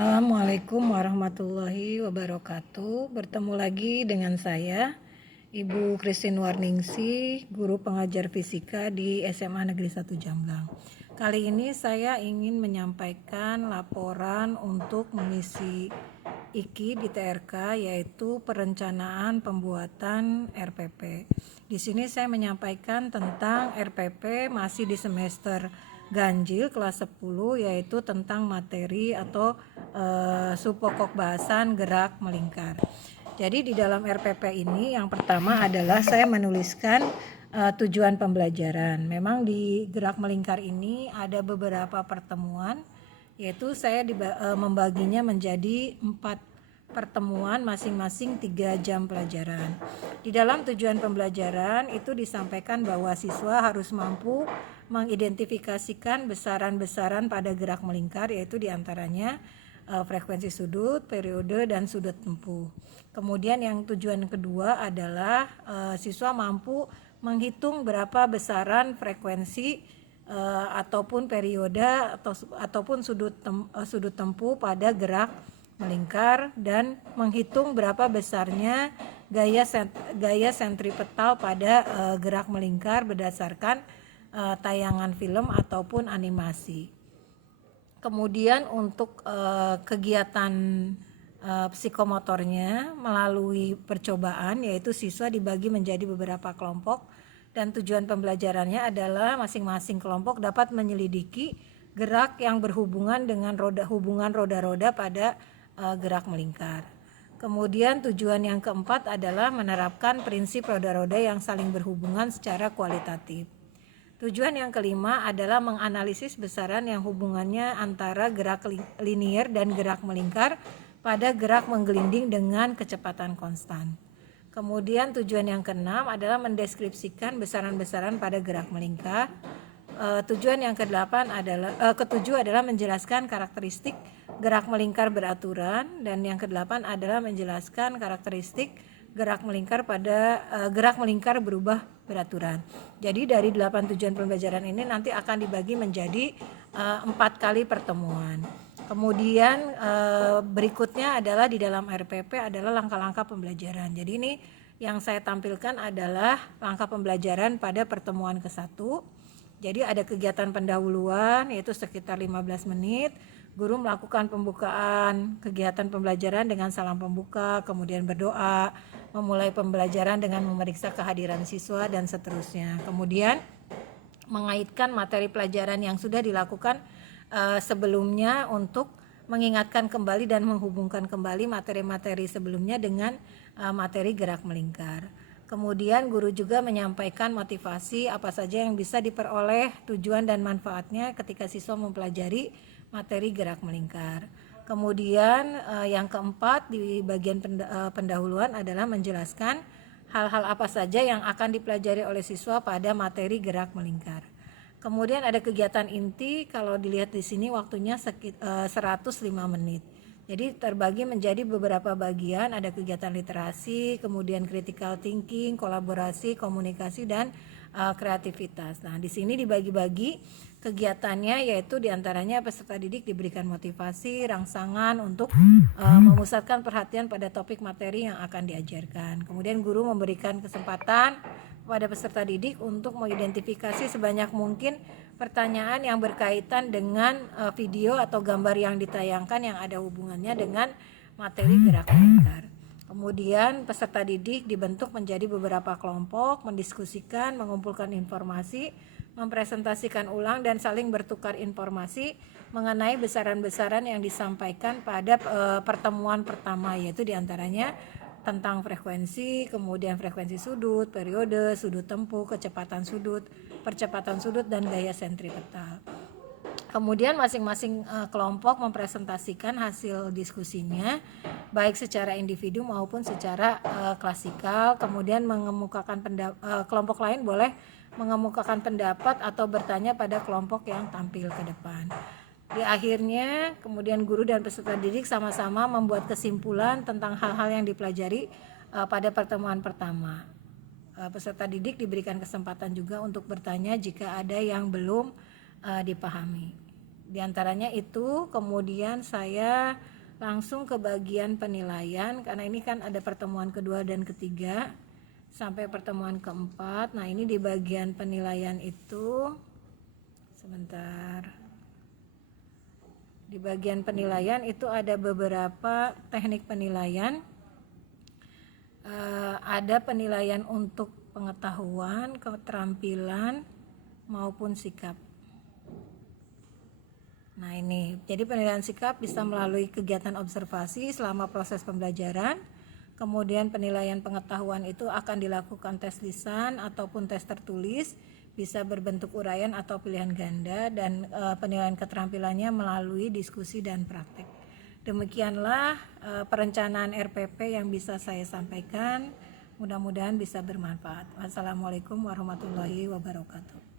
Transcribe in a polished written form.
Assalamualaikum warahmatullahi wabarakatuh. Bertemu lagi dengan saya, Ibu Christine Warningsi, guru pengajar fisika di SMA Negeri 1 Jamblang. Kali ini saya ingin menyampaikan laporan untuk mengisi IKI di TRK, yaitu perencanaan pembuatan RPP. Di sini saya menyampaikan tentang RPP masih di semester ganjil kelas 10, yaitu tentang materi atau subpokok bahasan gerak melingkar. Jadi di dalam RPP ini yang pertama adalah saya menuliskan tujuan pembelajaran. Memang di gerak melingkar ini ada beberapa pertemuan, yaitu saya membaginya menjadi 4 pertemuan masing-masing 3 jam pelajaran. Di dalam tujuan pembelajaran itu disampaikan bahwa siswa harus mampu mengidentifikasikan besaran-besaran pada gerak melingkar, yaitu diantaranya frekuensi sudut, periode, dan sudut tempuh. Kemudian yang tujuan kedua adalah siswa mampu menghitung berapa besaran frekuensi ataupun periode ataupun sudut tempuh pada gerak melingkar, dan menghitung berapa besarnya gaya sentripetal pada gerak melingkar berdasarkan tayangan film ataupun animasi. Kemudian untuk kegiatan psikomotornya melalui percobaan, yaitu siswa dibagi menjadi beberapa kelompok, dan tujuan pembelajarannya adalah masing-masing kelompok dapat menyelidiki gerak yang berhubungan dengan hubungan roda-roda pada gerak melingkar. Kemudian tujuan yang keempat adalah menerapkan prinsip roda-roda yang saling berhubungan secara kualitatif. Tujuan yang kelima adalah menganalisis besaran yang hubungannya antara gerak linier dan gerak melingkar pada gerak menggelinding dengan kecepatan konstan. Kemudian tujuan yang keenam adalah mendeskripsikan besaran-besaran pada gerak melingkar. Tujuan yang ketujuh adalah menjelaskan karakteristik gerak melingkar beraturan, dan yang kedelapan adalah menjelaskan karakteristik gerak melingkar berubah beraturan. Jadi dari 8 tujuan pembelajaran ini nanti akan dibagi menjadi 4 kali pertemuan. Kemudian berikutnya adalah di dalam RPP adalah langkah-langkah pembelajaran. Jadi ini yang saya tampilkan adalah langkah pembelajaran pada pertemuan ke-1. Jadi ada kegiatan pendahuluan, yaitu sekitar 15 menit. Guru melakukan pembukaan kegiatan pembelajaran dengan salam pembuka, kemudian berdoa, memulai pembelajaran dengan memeriksa kehadiran siswa, dan seterusnya. Kemudian mengaitkan materi pelajaran yang sudah dilakukan sebelumnya untuk mengingatkan kembali dan menghubungkan kembali materi-materi sebelumnya dengan materi gerak melingkar. Kemudian guru juga menyampaikan motivasi apa saja yang bisa diperoleh, tujuan dan manfaatnya ketika siswa mempelajari materi gerak melingkar. Kemudian yang keempat di bagian pendahuluan adalah menjelaskan hal-hal apa saja yang akan dipelajari oleh siswa pada materi gerak melingkar. Kemudian ada kegiatan inti, kalau dilihat di sini waktunya 105 menit. Jadi terbagi menjadi beberapa bagian, ada kegiatan literasi, kemudian critical thinking, kolaborasi, komunikasi, dan kreativitas. Nah, di sini dibagi-bagi kegiatannya, yaitu diantaranya peserta didik diberikan motivasi, rangsangan untuk memusatkan perhatian pada topik materi yang akan diajarkan. Kemudian guru memberikan kesempatan kepada peserta didik untuk mengidentifikasi sebanyak mungkin pertanyaan yang berkaitan dengan video atau gambar yang ditayangkan yang ada hubungannya dengan materi gerak melingkar. Kemudian peserta didik dibentuk menjadi beberapa kelompok, mendiskusikan, mengumpulkan informasi, mempresentasikan ulang, dan saling bertukar informasi mengenai besaran-besaran yang disampaikan pada pertemuan pertama, yaitu diantaranya tentang frekuensi, kemudian frekuensi sudut, periode, sudut tempuh, kecepatan sudut, percepatan sudut, dan gaya sentripetal. Kemudian masing-masing kelompok mempresentasikan hasil diskusinya baik secara individu maupun secara klasikal. Kemudian kelompok lain boleh mengemukakan pendapat atau bertanya pada kelompok yang tampil ke depan. Di akhirnya kemudian guru dan peserta didik sama-sama membuat kesimpulan tentang hal-hal yang dipelajari pada pertemuan pertama. Peserta didik diberikan kesempatan juga untuk bertanya jika ada yang belum dipahami. Di antaranya itu, kemudian saya langsung ke bagian penilaian karena ini kan ada pertemuan kedua dan ketiga sampai pertemuan keempat. Nah, ini di bagian penilaian itu sebentar. Di bagian penilaian itu ada beberapa teknik penilaian. Ada penilaian untuk pengetahuan, keterampilan maupun sikap. Nah, ini jadi penilaian sikap bisa melalui kegiatan observasi selama proses pembelajaran. Kemudian penilaian pengetahuan itu akan dilakukan tes lisan ataupun tes tertulis, bisa berbentuk uraian atau pilihan ganda, dan penilaian keterampilannya melalui diskusi dan praktek. Demikianlah perencanaan RPP yang bisa saya sampaikan. Mudah-mudahan bisa bermanfaat. Wassalamualaikum warahmatullahi wabarakatuh.